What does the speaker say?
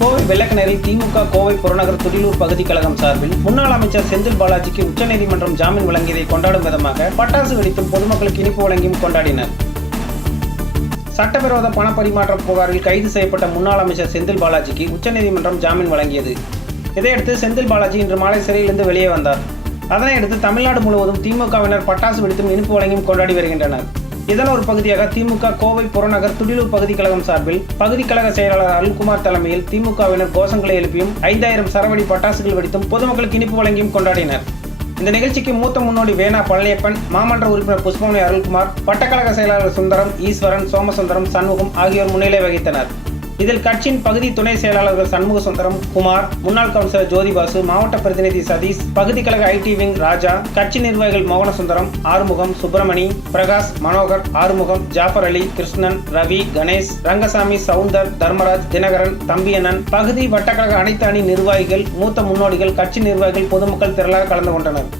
கோவை வெள்ளக்கிணறில் திமுக கோவை புறநகர் துடிலூர் பகுதி கழகம் சார்பில் முன்னாள் அமைச்சர் செந்தில் பாலாஜிக்கு உச்சநீதிமன்றம் ஜாமீன் வழங்கியதை கொண்டாடும் விதமாக பட்டாசு வெடித்தும் பொதுமக்களுக்கு இனிப்பு வழங்கியும் கொண்டாடினர். சட்டவிரோத பண பரிமாற்ற புகாரில் கைது செய்யப்பட்ட முன்னாள் அமைச்சர் செந்தில் பாலாஜிக்கு உச்சநீதிமன்றம் ஜாமீன் வழங்கியது. இதையடுத்து செந்தில் பாலாஜி இன்று மாலை சிறையிலிருந்து வெளியே வந்தார். அதனையடுத்து தமிழ்நாடு முழுவதும் திமுகவினர் பட்டாசு வெடித்தும் இனிப்பு வழங்கியும் கொண்டாடி வருகின்றனர். இதன் ஒரு பகுதியாக திமுக கோவை புறநகர் துடிலூர் பகுதி கழகம் சார்பில் பகுதி கழக செயலாளர் அருள்குமார் தலைமையில் திமுகவினர் கோஷங்களை எழுப்பியும் ஐந்தாயிரம் சரவடி பட்டாசுகள் வெடித்தும் பொதுமக்களுக்கு இனிப்பு வழங்கியும் கொண்டாடினர். இந்த நிகழ்ச்சிக்கு மூத்த முன்னோடி வேணா பழனியப்பன் மாமன்ற உறுப்பினர் புஷ்பமணி அருள்குமார் பட்டக்கழக செயலாளர் சுந்தரம் ஈஸ்வரன் சோமசுந்தரம் சண்முகம் ஆகியோர் முன்னிலை வகித்தனர். இதில் கட்சியின் பகுதி துணை செயலாளர்கள் சண்முக சுந்தரம் குமார் முன்னாள் கவுன்சிலர் ஜோதிபாசு மாவட்ட பிரதிநிதி சதீஷ் பகுதி கழக ஐடி விங் ராஜா கட்சி நிர்வாகிகள் மோகனசுந்தரம் ஆறுமுகம் சுப்பிரமணி பிரகாஷ் மனோகர் ஆறுமுகம் ஜாஃபர் அலி கிருஷ்ணன் ரவி கணேஷ் ரங்கசாமி சவுந்தர் தர்மராஜ் தினகரன் தம்பியண்ணன். பகுதி வட்டக்கழக அனைத்து அணி நிர்வாகிகள் மூத்த முன்னோடிகள் கட்சி நிர்வாகிகள் பொதுமக்கள் திரளாக கலந்து கொண்டனர்.